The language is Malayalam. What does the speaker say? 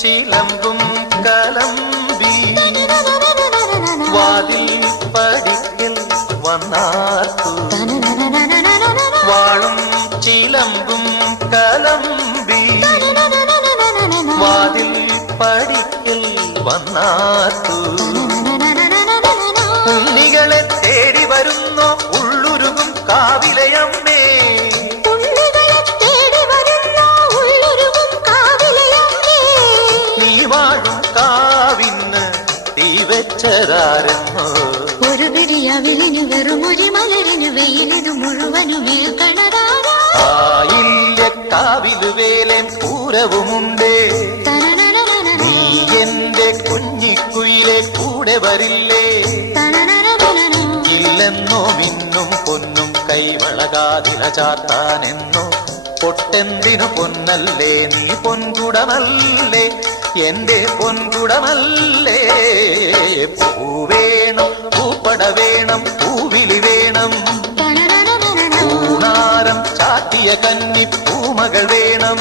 ചിലമ്പും കലമ്പി വാതിൽ പടിക്കൽ വന്നാർത്തു വാളും ചിലമ്പും കലമ്പി വാതിൽ പടിക്കൽ വന്നാർത്തു ഉണ്ണികളെ തേടി വരുന്നോ ഉള്ളുരുകും കാവിലയമ്മേ നീ വാഴും കാവിന്ന് തീ വെച്ചതാരെന്നോ ഒരു പിരിയവിലിനു വെറും ഒരു മലരിനു വെയിലിനു മുഴുവനും വീഴ്ക്കണതാരാ കാവിലു വേലൻ പൂരവുമുണ്ടേ നീ എന്റെ കുഞ്ഞിക്കുയിലെ കൂടെ വരില്ലേ ഇല്ലെന്നോ മിന്നും പൊന്നും കൈവളകാതില ചാത്താനെന്നോ പൊട്ടെന്തിനു പൊന്നല്ലേ നീ പൊൻകുടമല്ലേ എന്റെ പൊൻകുടമല്ലേ പൂവേണം പൂപ്പട വേണം പൂവിലി വേണം പൂണാരം ചാത്തിയ കന്നി പൂമകൾ വേണം